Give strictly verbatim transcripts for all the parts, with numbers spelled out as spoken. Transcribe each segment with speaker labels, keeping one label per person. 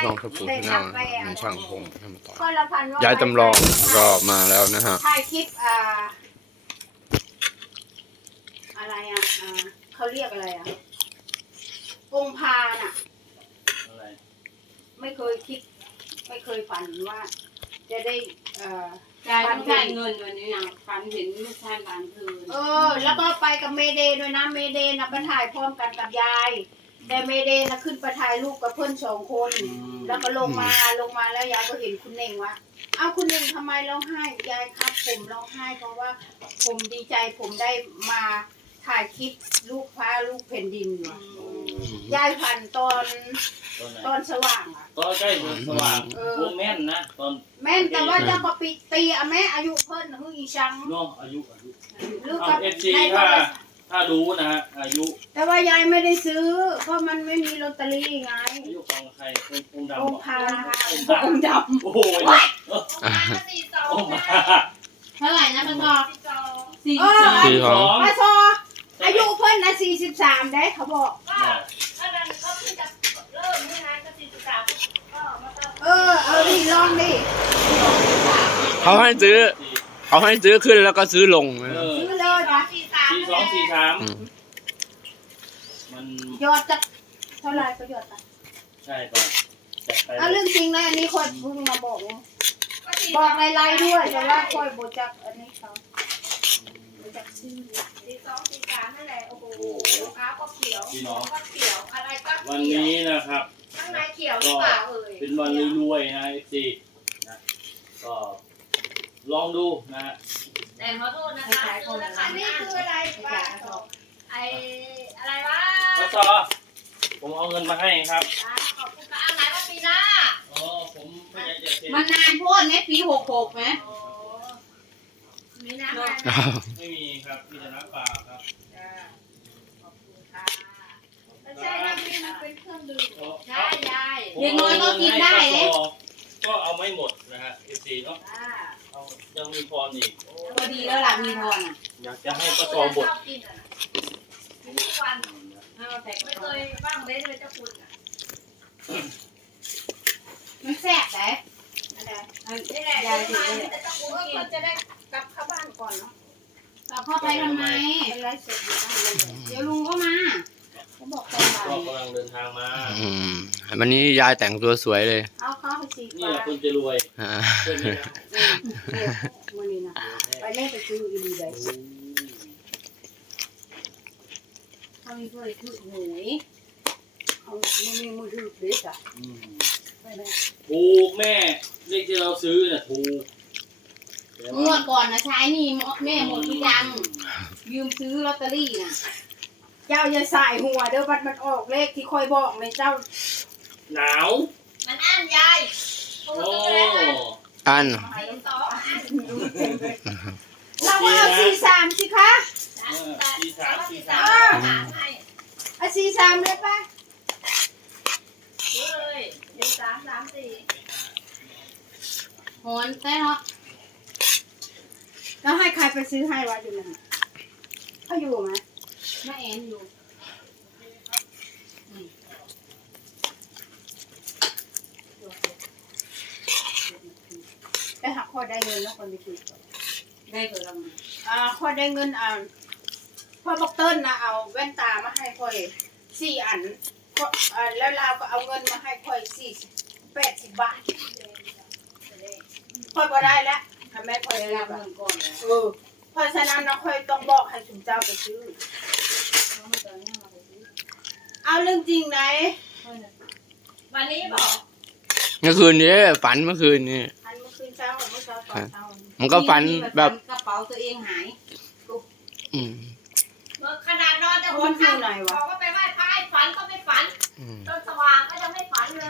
Speaker 1: ช่องทับปูชาแนลมีช่างพงให้มาต่อ
Speaker 2: คนละพันว่
Speaker 1: ย้ายจำลองก็มาแล้วนะฮะ
Speaker 2: ถ่ายคลิปอ่าอะไรอ่ะอ่าเขาเรียกอะไรอ่ะองค์พาน่ะ
Speaker 3: อะไร
Speaker 2: ไม่เคยคิด ไม่เคยฝันว่า จะได้เอ่อ
Speaker 4: ยายต้องจ่ายเงินวันนี้นะฝันเห็นลูกชายหลานคืน
Speaker 2: เออ แล้วก็ไปกับเมเดย์ด้วยนะเมเดย์นะไปถ่ายพร้อมกันกับยาย แต่เมเดย์นะขึ้นไปถ่ายรูปกับเพื่อนสองคน แล้วก็ลงมาลงมาแล้วยายก็เห็นคุณเน่งว่าเอ้าคุณเน่งทำไมร้องไห้ยายครับผมร้องไห้เพราะว่าผมดีใจผมได้มาถ่ายคลิปลูกฟ้าลูกแผ่นดินว่ะยายผ่านตอน
Speaker 3: ตอนไหน
Speaker 2: ตอนสว่างอ่ะ
Speaker 3: ตอนใกล้สว่าง
Speaker 2: เออ
Speaker 3: วงแม่นนะตอน
Speaker 2: แม่นแต่ว่าเจะก็ปีตีอะแม่อายุเพิ่นคืออีชัง
Speaker 3: น้องอายุอายุ
Speaker 2: ลูกกับ
Speaker 3: เอฟซี
Speaker 2: ในโท
Speaker 3: ถ้าร
Speaker 2: ศัพท์
Speaker 3: ถ้ารู้นะฮะอายุ
Speaker 2: แต่ว่ายายไม่ได้ซื้อ เพราะมันไม่มีลอตเตอรี่ไง
Speaker 3: อายุของใครองค์ดำ
Speaker 2: องค์พา
Speaker 3: องค์ดำโอ้โหองค์มา
Speaker 4: เท่าไหร่นะปะทอสี่
Speaker 2: เออ
Speaker 1: สี่สอง
Speaker 2: ป้าซออายุเพิ่นนะสี่สิบสามได้เขาบอก
Speaker 5: ถ้านั้นก็เพิ่งจะเริ่มนี่นะก็สี่สิบสามก็มาต้อง
Speaker 2: เออ เอาดิลองดิ
Speaker 1: เขาให้ซื้อเขาให้ซื้อขึ้นแล้วก็ซื้อลงนะ
Speaker 3: เออ
Speaker 2: ซื้อเลยนะ
Speaker 5: สี่สาม
Speaker 3: สี่สองสี่สาม
Speaker 1: อืม
Speaker 3: มัน
Speaker 2: ยอดจะเท่าไหรก็ยอดไป
Speaker 3: ใช่ป่ะจัดไป
Speaker 2: เอาเรื่องจริงนะอันนี้คนเพิ่งมาบอกนะบอกในไลน์ด้วยแต่ว่าคอยบจักอันนี้เขาบจักชื่อ
Speaker 5: สี่สองสี่สามนั่นแหละโอ้โหขาก็เขียว
Speaker 3: พี่น้อง
Speaker 5: ก็เขียวอะไรก็
Speaker 3: วัน
Speaker 5: เขียว
Speaker 3: นี้นะครับ
Speaker 5: ข้างในเขียวหรือเปล่าเอ่ย
Speaker 3: เป็นวันรวยๆนะเอฟซีนะก็ลองดูนะฮะ
Speaker 5: แต่ขอโทษนะคะคือราคา
Speaker 2: อันนี้คืออะไรป้า
Speaker 5: ไออะไรวะ
Speaker 3: พัสอผมเอาเงินมาให้ครับ
Speaker 5: ขอบคุณค่ะอันไหนว่าปีหน้า
Speaker 3: อ๋อผมไม่อยากจะเซ็น
Speaker 4: มันนานโพดไหมปีหกหกไหม
Speaker 5: โอ้มีน้ำไหม
Speaker 3: ไม่มีครับมีแต่น้ำเปล่าครับ
Speaker 5: ขอบคุณค่ะ
Speaker 2: ไม่ใช่น้ำนี่มันเป็นเครื่องดื่ม
Speaker 5: ได้ยาย
Speaker 3: ผมเอาเงินให้พัสอก็เอาไม่หมดนะฮะเอฟซีเนาะ
Speaker 5: อ่า
Speaker 3: เอายังมีพรอีกโอ้
Speaker 4: พอดีแล้วล่ะมีพรอ่ะ
Speaker 3: อยากจะให้พัสอบด
Speaker 5: ชอบกินอ่ะกินทุกวัน
Speaker 4: เอาแต่
Speaker 5: ไม่เคยบ้างเลยเลยเจ้าคุณอ่ะ
Speaker 2: มันแซ่บไหนอะไร
Speaker 5: นี่แหละยายถือเลยเจ้าคุณ
Speaker 2: เออ
Speaker 5: กิน
Speaker 2: เขาจะได้กลับเข้าบ้านก่อนเนาะ
Speaker 4: กลับเข้าไปทำไม
Speaker 2: เป็นไรเสร็จอยู่บ้านเลย
Speaker 4: เดี๋ยวลุงก็มา
Speaker 2: เขาบอกตอนบ่า
Speaker 3: ก็
Speaker 2: ย
Speaker 3: กำลังเดินทางมา
Speaker 1: อืมวันนี้ยายแต่งตัวสวยเลย
Speaker 2: เอาเข้าไปสี
Speaker 3: นี่
Speaker 2: ฟ้า
Speaker 3: แหละคนจะรวย
Speaker 1: อ่า
Speaker 3: เพื่อนนี่นะ
Speaker 2: มือนี้นะไปเล่นไปซื้ออีลีเลย
Speaker 4: เขามีเพื่อนคือหวย
Speaker 2: เอามือนี้มือถือเด็กอะ
Speaker 3: อืม
Speaker 2: ไปเลย
Speaker 3: ถูกแม่เลขที่เราซื้อเนี่ยถูกแต่
Speaker 4: งวดก่อนนะใช้นี่แม่หมดทุกยังยืมซื้อลอตเตอรี่น่ะ
Speaker 2: เจ้าอย่าสายหัวเด้อบัดมันออกเลขที่คอยบอกเลยเจ้า
Speaker 3: หนาว
Speaker 5: มันอ่านยายพูด
Speaker 3: โอ้
Speaker 5: ตรงๆเลย
Speaker 1: อัน
Speaker 5: สี่สองอ่าน
Speaker 2: เราก็เอาสี่สามสิคะ
Speaker 3: สี่สามสี่สาม
Speaker 5: ให้
Speaker 2: เอาสี่สามเลยป่ะ
Speaker 5: ซื้อเลยหนึ่งสามสามสี่
Speaker 4: หอนแต่เนาะ
Speaker 2: แล้วให้ใครไปซื้อให้วะอยู่นั่นเขาอยู่ไหม
Speaker 4: แม่แอนอยู่
Speaker 2: ไปหักคอยได้เงินแล้วคนไปซื้อ
Speaker 4: ได้เกิดเรามา
Speaker 2: อ่าคอยได้เงินอ่าพ่อบอกเติ้ลนะเอาแว่นตามาให้คอยสี่อันก็อ่าแล้วเราก็เอาเงินมาให้คอยสี่แปดสิบบาทคอยก็ได้แล้วทำแม่คอย
Speaker 4: ได้
Speaker 2: ได้
Speaker 4: รั
Speaker 2: แล้
Speaker 4: บ
Speaker 2: ว
Speaker 4: เงินก่อนแล้ว
Speaker 2: เออเพราะฉะนั้นเราคอยต้องบอกให้สุนเจ้าไปซื้อ
Speaker 4: เขาไม่เจอเนี่ยเราไปซื้อ
Speaker 2: เอาเรื่องจริงไหน
Speaker 5: วันนี้บอก
Speaker 1: เมื่อคืนนี้ฝันเมื่อคืนนี้
Speaker 2: อันเมื่อคืนเช้าเมื่อเช้าตอนเช้า
Speaker 1: มันก็ฝันแบบ
Speaker 4: กระเป๋าตัวเองหาย
Speaker 1: อืม
Speaker 5: เมื่อขนาดนอนจะหัวข้างบอกว่าไปไหว้พระให้ฝันก็ไม่ฝัน
Speaker 1: อืม
Speaker 5: จนสว่างก็ยังไม่ฝันเลย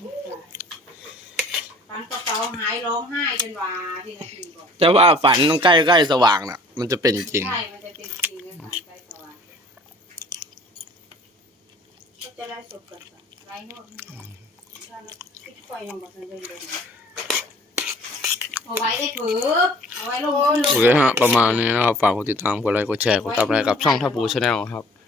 Speaker 4: ฝันกระเป๋าหายร้องไห้จนว่าที่นาทีก่อน
Speaker 1: แต่ว่าฝันต้องใกล้ใกล้สว่างน่ะ มันจะเป็นจริง
Speaker 4: ใช่มันจะเป็นจริงเลยฝันใจสว่าง
Speaker 2: ก็จะได้สดกัน
Speaker 4: ไร้โน่น
Speaker 2: ถ้าคิดไฟยังบอกทันเดินเดิน
Speaker 4: เอาไว้ได้เผือเอาไว้ลง
Speaker 1: โอเคฮะ ประมาณนี้นะครับ ฝากกดติดตาม กดไลค์ กดแชร์ กดติดตามอะไรกับช่องทับปูชาแนลครับ